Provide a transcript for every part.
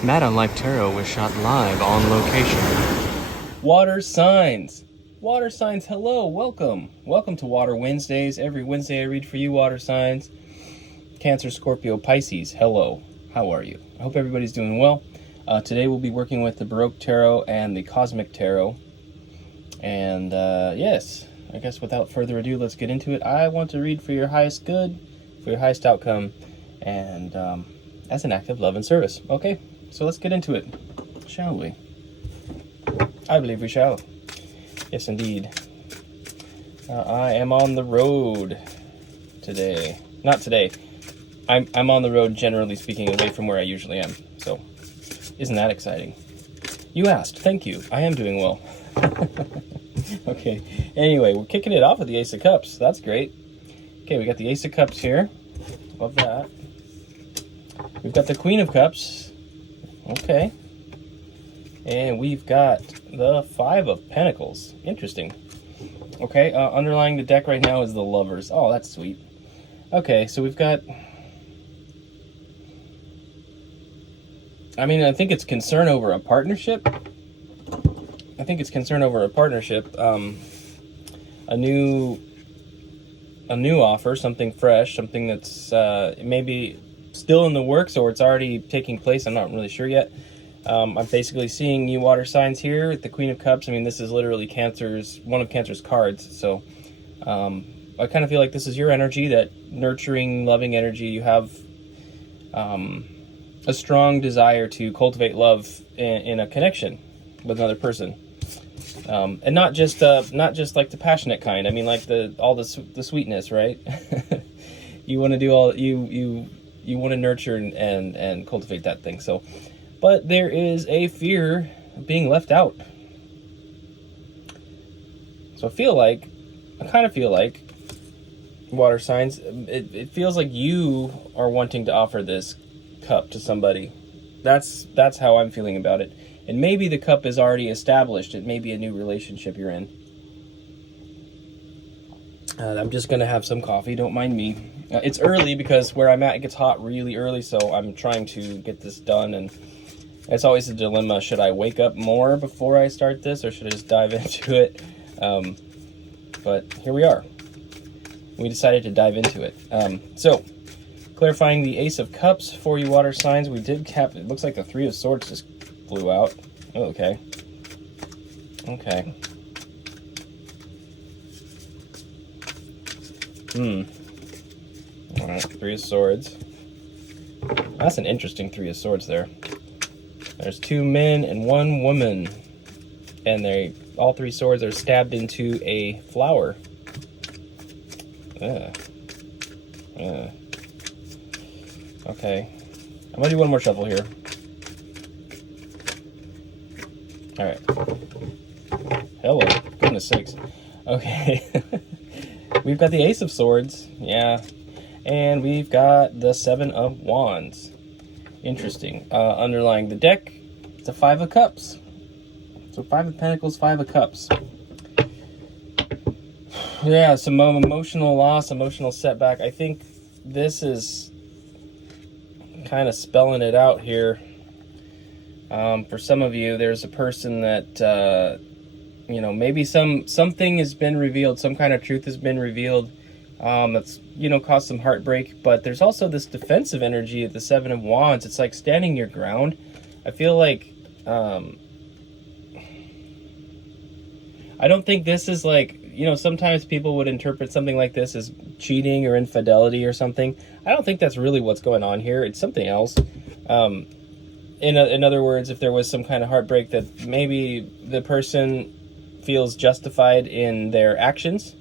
Matt on Life Tarot was shot live on location. Water signs. Water signs, hello, welcome. Welcome to Water Wednesdays. Every Wednesday I read for you water signs. Cancer, Scorpio, Pisces, hello. How are you? I hope everybody's doing well. Today we'll be working with the Baroque Tarot and the Cosmic Tarot. And yes, I guess without further ado, let's get into it. I want to read for your highest good, for your highest outcome, and as an act of love and service. Okay, so let's get into it, shall we? I believe we shall. Yes, indeed. I am on the road today. Not today. I'm on the road, generally speaking, away from where I usually am. So, isn't that exciting? You asked. Thank you. I am doing well. Okay. Anyway, we're kicking it off with the Ace of Cups. That's great. Okay, we got the Ace of Cups here. Love that. We've got the Queen of Cups. Okay. And we've got the Five of Pentacles. Interesting. Okay, underlying the deck right now is the Lovers. Oh, that's sweet. Okay, so we've got... I mean, I think it's concern over a partnership. I think it's concern over a partnership. A new offer, something fresh, something that's maybe still in the works or it's already taking place. I'm not really sure yet. I'm basically seeing new water signs here with the Queen of Cups. I mean, this is literally one of Cancer's cards. So I kind of feel like this is your energy, that nurturing, loving energy. You have a strong desire to cultivate love in a connection with another person. And not just like the passionate kind. I mean, like the sweetness, right? You want to do all you want to nurture and cultivate that thing. So, but there is a fear of being left out. So I kind of feel like water signs. It feels like you are wanting to offer this cup to somebody. That's how I'm feeling about it. And maybe the cup is already established. It may be a new relationship you're in. I'm just going to have some coffee. Don't mind me. It's early because where I'm at, it gets hot really early. So I'm trying to get this done. And it's always a dilemma. Should I wake up more before I start this? Or should I just dive into it? But here we are. We decided to dive into it. So, clarifying the Ace of Cups for you water signs. We did cap... It looks like the Three of Swords just flew out. Oh, okay. Okay. Alright, Three of Swords. That's an interesting Three of Swords there. There's two men and one woman. And all three swords are stabbed into a flower. Okay. I'm gonna do one more shuffle here. Alright. Hello. Goodness sakes. Okay. We've got the Ace of Swords. Yeah. And we've got the Seven of Wands. Interesting. Underlying the deck, it's a Five of Cups. So Five of Pentacles, Five of Cups. Yeah, some emotional loss, emotional setback. I think this is kind of spelling it out here. For some of you, there's a person that, maybe something has been revealed, some kind of truth has been revealed that's, caused some heartbreak. But there's also this defensive energy at the Seven of Wands. It's like standing your ground. I feel like, I don't think this is like, sometimes people would interpret something like this as cheating or infidelity or something. I don't think that's really what's going on here. It's something else. In other words, if there was some kind of heartbreak that maybe the person feels justified in their actions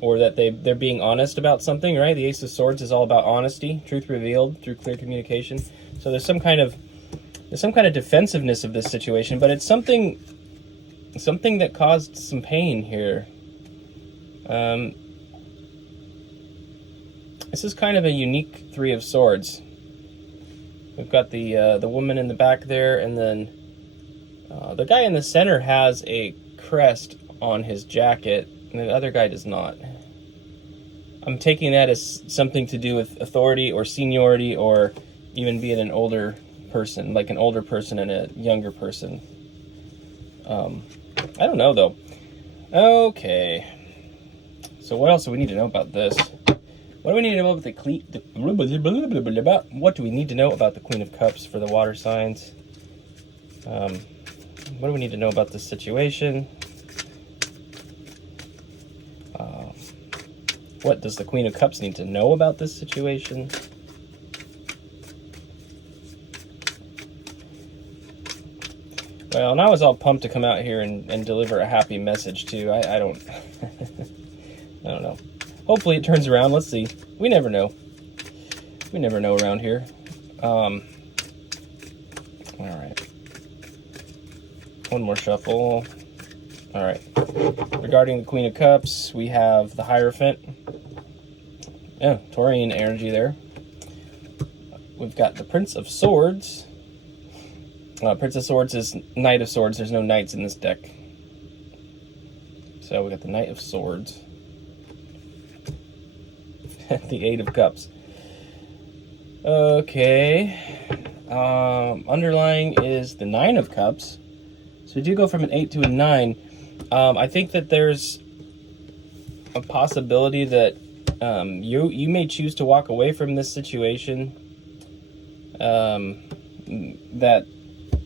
or that they're being honest about something, right? The Ace of Swords is all about honesty, truth revealed through clear communication. So there's some kind of defensive-ness of this situation, but it's something that caused some pain here. This is kind of a unique Three of Swords. We've got the woman in the back there, and then the guy in the center has a crest on his jacket, and the other guy does not. I'm taking that as something to do with authority or seniority or even being an older person, like an older person and a younger person. I don't know, though. Okay. So what else do we need to know about this? What do we need to know about what do we need to know about the Queen of Cups for the water signs? What do we need to know about this situation? What does the Queen of Cups need to know about this situation? Well, and I was all pumped to come out here and deliver a happy message too. I don't I don't know. Hopefully it turns around. Let's see. We never know. We never know around here. All right. One more shuffle. All right. Regarding the Queen of Cups, we have the Hierophant. Yeah, Taurian energy there. We've got the Prince of Swords. Prince of Swords is Knight of Swords. There's no knights in this deck. So we got the Knight of Swords. The Eight of Cups. Okay. Underlying is the Nine of Cups. So we do go from an 8 to a 9. I think that there's a possibility that you may choose to walk away from this situation. That,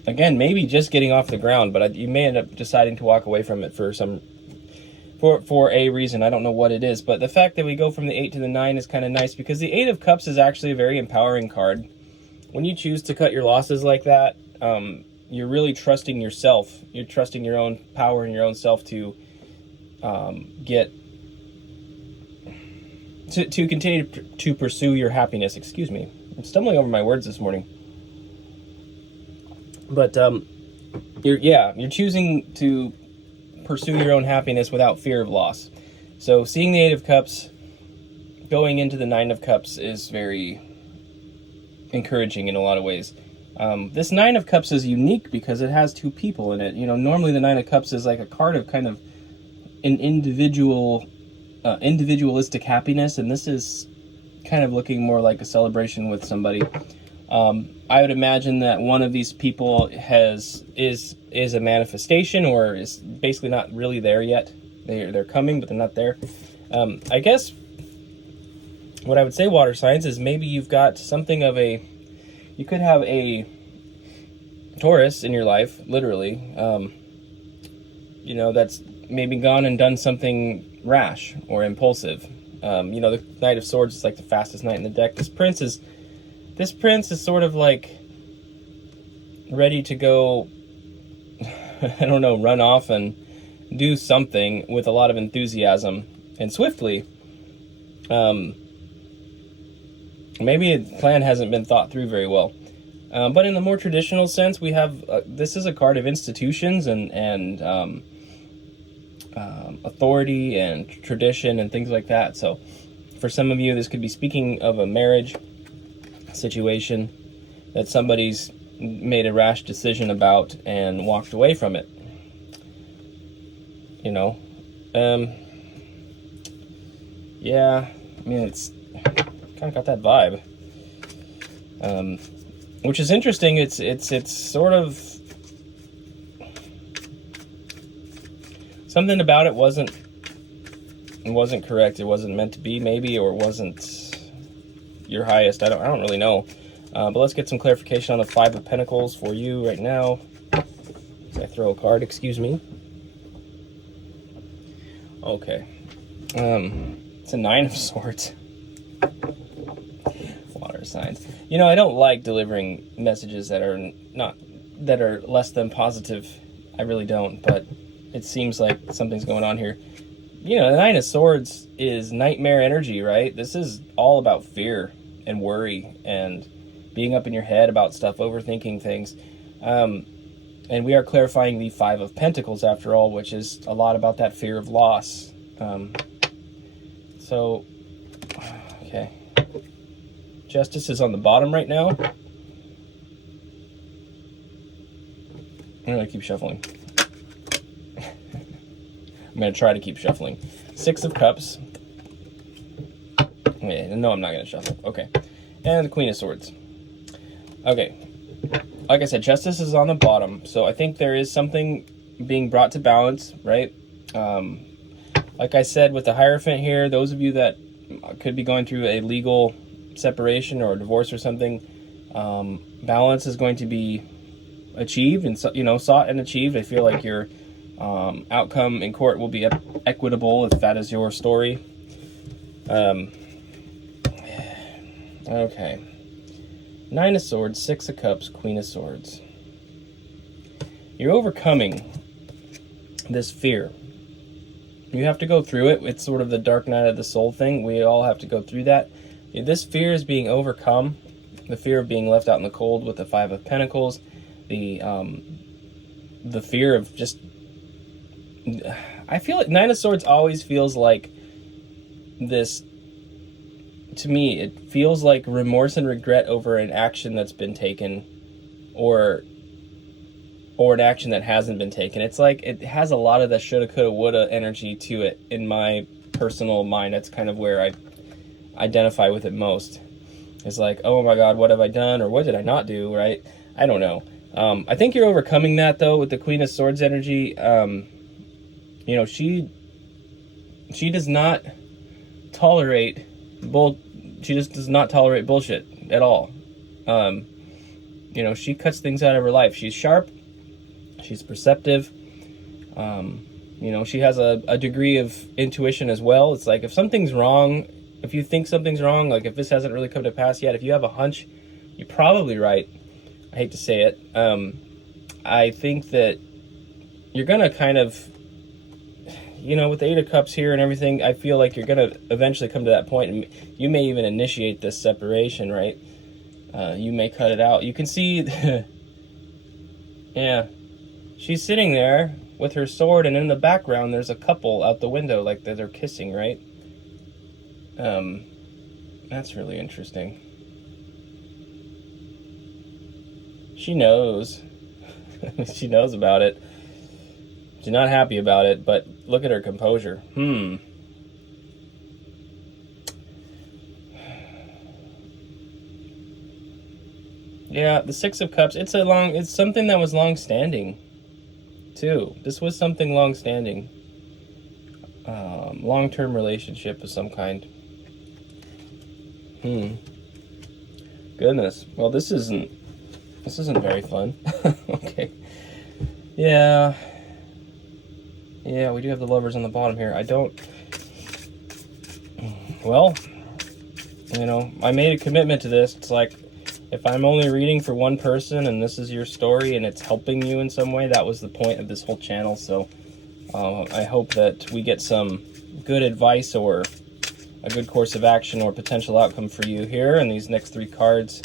again, maybe just getting off the ground, but you may end up deciding to walk away from it for a reason. I don't know what it is, but the fact that we go from the 8 to the 9 is kind of nice, because the 8 of Cups is actually a very empowering card. When you choose to cut your losses like that, you're really trusting yourself. You're trusting your own power and your own self to to continue to pursue your happiness. Excuse me. I'm stumbling over my words this morning. But you're choosing to pursue your own happiness without fear of loss. So seeing the 8 of Cups going into the 9 of Cups is very encouraging in a lot of ways. This 9 of Cups is unique because it has two people in it. You know, normally the 9 of Cups is like a card of kind of an individualistic happiness, and this is kind of looking more like a celebration with somebody. I would imagine that one of these people is a manifestation, or is basically not really there yet. They're coming, but they're not there. I guess what I would say, water signs, is maybe you've got something of you could have a Taurus in your life, literally, that's maybe gone and done something rash or impulsive. The Knight of Swords is like the fastest knight in the deck. This prince is sort of like ready to go, I don't know, run off and do something with a lot of enthusiasm and swiftly. Maybe a plan hasn't been thought through very well. But in the more traditional sense, we have, this is a card of institutions and authority and tradition and things like that. So for some of you, this could be speaking of a marriage situation that somebody's made a rash decision about and walked away from it. Yeah, I mean, it's kind of got that vibe. Which is interesting. It's sort of something about it wasn't correct. It wasn't meant to be, maybe, or it wasn't your highest. I don't really know. But let's get some clarification on the 5 of Pentacles for you right now. I throw a card, excuse me. Okay. It's a 9 of Swords. Water signs. I don't like delivering messages that are less than positive. I really don't, but it seems like something's going on here. The 9 of Swords is nightmare energy, right? This is all about fear and worry and being up in your head about stuff, overthinking things. And we are clarifying the 5 of Pentacles, after all, which is a lot about that fear of loss. Okay. Justice is on the bottom right now. I'm going to keep shuffling. I'm going to try to keep shuffling. 6 of Cups. No, I'm not going to shuffle. Okay. And the Queen of Swords. Okay. like I said, justice is on the bottom. So I think there is something being brought to balance, right? Like I said, with the Hierophant here, those of you that could be going through a legal separation or a divorce or something, balance is going to be achieved and sought and achieved. I feel like your outcome in court will be equitable if that is your story. Okay. Nine of Swords, Six of Cups, Queen of Swords. You're overcoming this fear. You have to go through it. It's sort of the dark night of the soul thing. We all have to go through that. This fear is being overcome. The fear of being left out in the cold with the Five of Pentacles. The fear of just... I feel like Nine of Swords always feels like this... To me, it feels like remorse and regret over an action that's been taken, or an action that hasn't been taken. It's like it has a lot of the shoulda, coulda, woulda energy to it in my personal mind. That's kind of where I identify with it most. It's like, oh my God, what have I done, or what did I not do, right? I don't know. I think you're overcoming that, though, with the Queen of Swords energy. She does not tolerate... She just does not tolerate bullshit at all. She cuts things out of her life. She's sharp. She's perceptive. She has a degree of intuition as well. It's like if something's wrong, if you think something's wrong, like if this hasn't really come to pass yet, if you have a hunch, you're probably right. I hate to say it. I think that you're going to kind of... with the Eight of Cups here and everything, I feel like you're going to eventually come to that point, and you may even initiate this separation, right? You may cut it out. You can see, yeah, she's sitting there with her sword, and in the background, there's a couple out the window, like they're kissing, right? That's really interesting. She knows. She knows about it. She's not happy about it, but look at her composure. Yeah, the Six of Cups, it's something that was long-standing, too. This was something long-standing. Long-term relationship of some kind. Goodness. Well, this isn't very fun. Okay. Yeah. Yeah, we do have the Lovers on the bottom here. Well, I made a commitment to this. It's like, if I'm only reading for one person and this is your story and it's helping you in some way, that was the point of this whole channel. So I hope that we get some good advice or a good course of action or potential outcome for you here in these next three cards,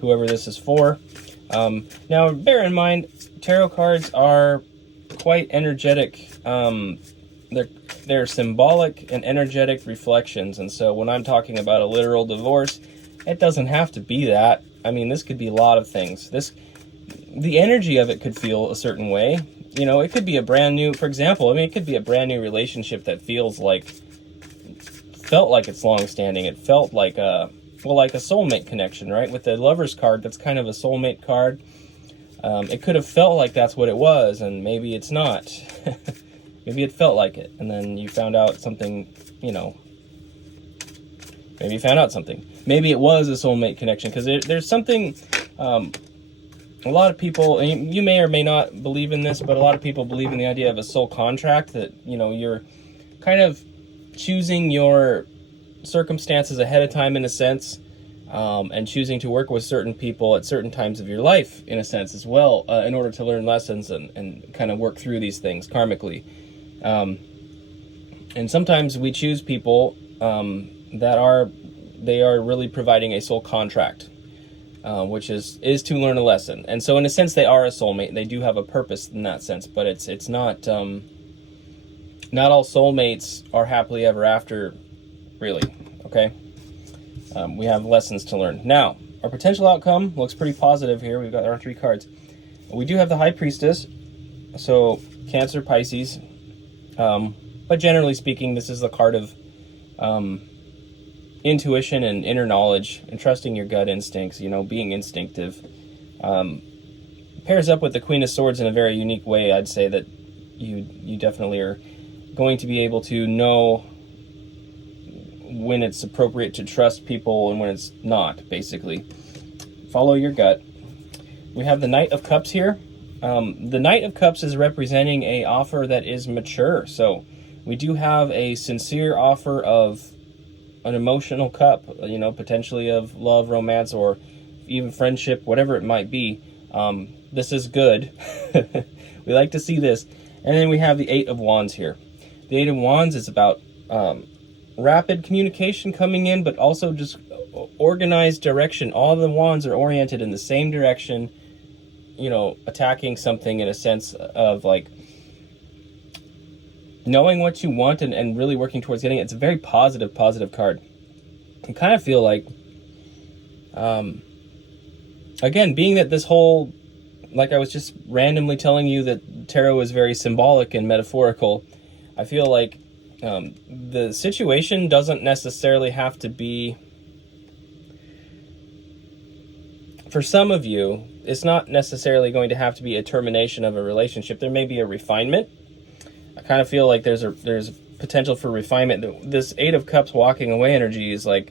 whoever this is for. Now, bear in mind, tarot cards are quite energetic. They're symbolic and energetic reflections, and so when I'm talking about a literal divorce, it doesn't have to be that. I mean, this could be a lot of things. The energy of it could feel a certain way. It could be a brand new, for example, it could be a brand new relationship that felt like it's long-standing. It felt like a soulmate connection, right? With the Lover's card, that's kind of a soulmate card. It could have felt like that's what it was, and maybe it's not. Maybe it felt like it, and then you found out something, maybe you found out something. Maybe it was a soulmate connection, because there's something, a lot of people, and you may or may not believe in this, but a lot of people believe in the idea of a soul contract, that, you're kind of choosing your circumstances ahead of time, in a sense, and choosing to work with certain people at certain times of your life, in a sense, as well, in order to learn lessons and kind of work through these things karmically. And sometimes we choose people that are really providing a soul contract, which is to learn a lesson. And so in a sense, they are a soulmate. They do have a purpose in that sense, but it's not all soulmates are happily ever after, really, okay? We have lessons to learn. Now, our potential outcome looks pretty positive here. We've got our three cards. We do have the High Priestess, so Cancer, Pisces. But generally speaking, this is the card of intuition and inner knowledge and trusting your gut instincts, being instinctive. Pairs up with the Queen of Swords in a very unique way. I'd say that you definitely are going to be able to know when it's appropriate to trust people and when it's not, basically. Follow your gut. We have the Knight of Cups here. The Knight of Cups is representing a offer that is mature. So we do have a sincere offer of an emotional cup, potentially of love, romance, or even friendship, whatever it might be. This is good. We like to see this. And then we have the Eight of Wands here. The Eight of Wands is about rapid communication coming in, but also just organized direction. All the wands are oriented in the same direction, attacking something in a sense of like knowing what you want and really working towards getting it. It's a very positive card. I kind of feel like, again, being that this whole, like I was just randomly telling you that tarot is very symbolic and metaphorical, I feel like the situation doesn't necessarily have to be, for some of you, it's not necessarily going to have to be a termination of a relationship. There may be a refinement. I kind of feel like there's potential for refinement. This Eight of Cups walking away energy is like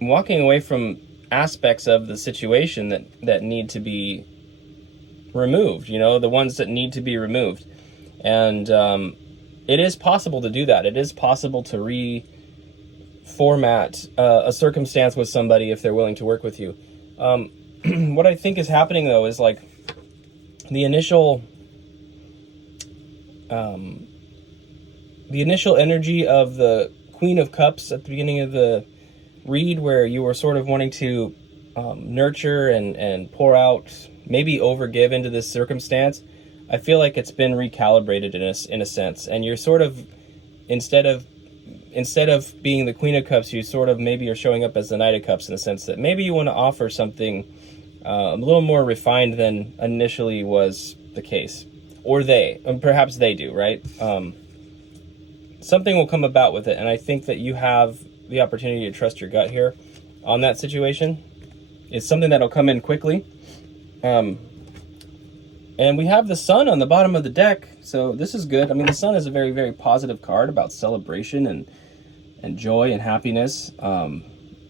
walking away from aspects of the situation that need to be removed, the ones that need to be removed. And it is possible to do that. It is possible to reformat a circumstance with somebody if they're willing to work with you. What I think is happening, though, is like the initial energy of the Queen of Cups at the beginning of the read, where you were sort of wanting to nurture and pour out, maybe overgive into this circumstance. I feel like it's been recalibrated in a sense, and you're sort of, instead of being the Queen of Cups, you sort of maybe are showing up as the Knight of Cups, in the sense that maybe you want to offer something a little more refined than initially was the case, or perhaps they do, right? Something will come about with it, and I think that you have the opportunity to trust your gut here on that situation. It's something that'll come in quickly. And we have the Sun on the bottom of the deck, so this is good. I mean, the Sun is a very, very positive card about celebration and joy and happiness.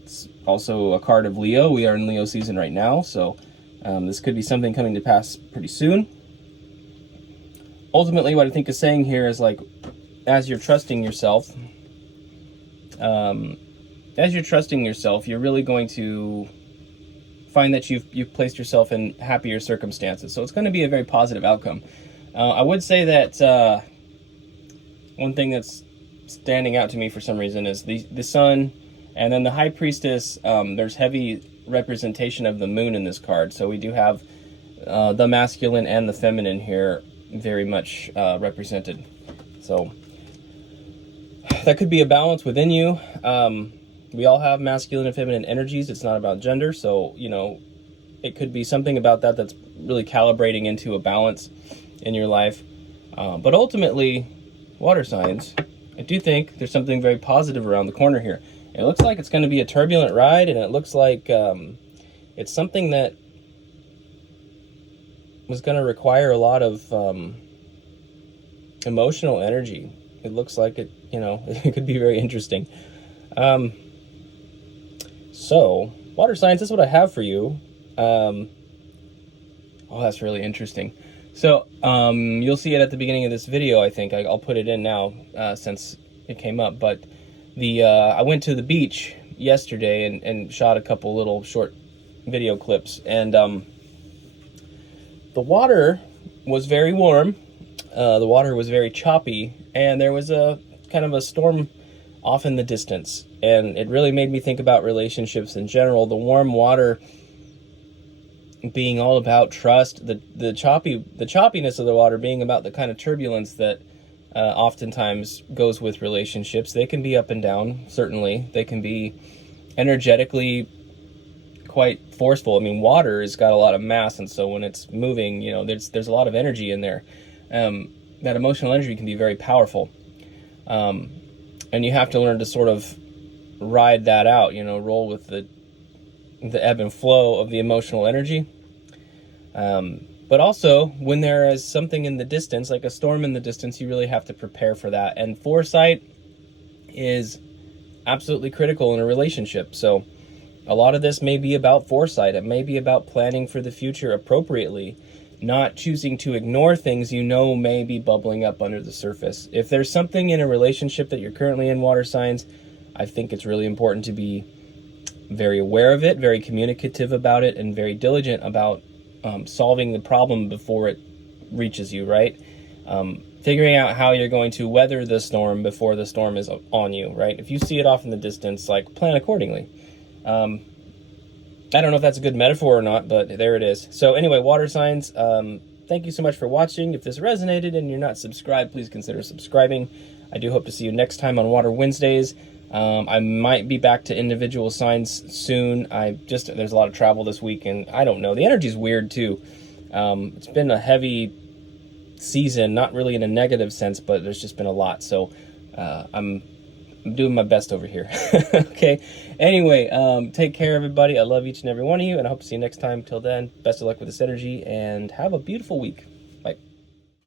It's also a card of Leo. We are in Leo season right now, so this could be something coming to pass pretty soon. Ultimately, what I think is saying here is, like, as you're trusting yourself, you're really going to find that you've placed yourself in happier circumstances. So it's going to be a very positive outcome. I would say that one thing that's standing out to me for some reason is the Sun, and then the High Priestess. There's heavy representation of the Moon in this card, so we do have the masculine and the feminine here very much represented. So that could be a balance within you. We all have masculine and feminine energies. It's not about gender, so it could be something about that's really calibrating into a balance in your life. But ultimately, water signs, I do think there's something very positive around the corner here. It looks like it's going to be a turbulent ride, and it looks like it's something that was going to require a lot of emotional energy. It looks like it, it could be very interesting. So, water signs, this is what I have for you. Oh, that's really interesting. So, you'll see it at the beginning of this video, I think. I'll put it in now, since it came up. But I went to the beach yesterday and shot a couple little short video clips. And the water was very warm. The water was very choppy. And there was a kind of a storm off in the distance. And it really made me think about relationships in general. The warm water being all about trust, the choppiness of the water being about the kind of turbulence that oftentimes goes with relationships. They can be up and down, certainly. They can be energetically quite forceful. I mean, water has got a lot of mass, and so when it's moving, there's a lot of energy in there. That emotional energy can be very powerful. And you have to learn to sort of ride that out, roll with the ebb and flow of the emotional energy. But also, when there is something in the distance, like a storm in the distance, you really have to prepare for that. And foresight is absolutely critical in a relationship. So a lot of this may be about foresight. It may be about planning for the future appropriately, not choosing to ignore things you know may be bubbling up under the surface. If there's something in a relationship that you're currently in, water signs, I think it's really important to be very aware of it, very communicative about it, and very diligent about solving the problem before it reaches you, right? Figuring out how you're going to weather the storm before the storm is on you, right? If you see it off in the distance, like, plan accordingly. I don't know if that's a good metaphor or not, but there it is. So anyway, water signs, thank you so much for watching. If this resonated and you're not subscribed, please consider subscribing. I do hope to see you next time on Water Wednesdays. I might be back to individual signs soon. There's a lot of travel this week, and I don't know. The energy's weird too. It's been a heavy season, not really in a negative sense, but there's just been a lot. So I'm doing my best over here. Okay. Anyway, take care, everybody. I love each and every one of you, and I hope to see you next time. Till then, best of luck with this energy, and have a beautiful week.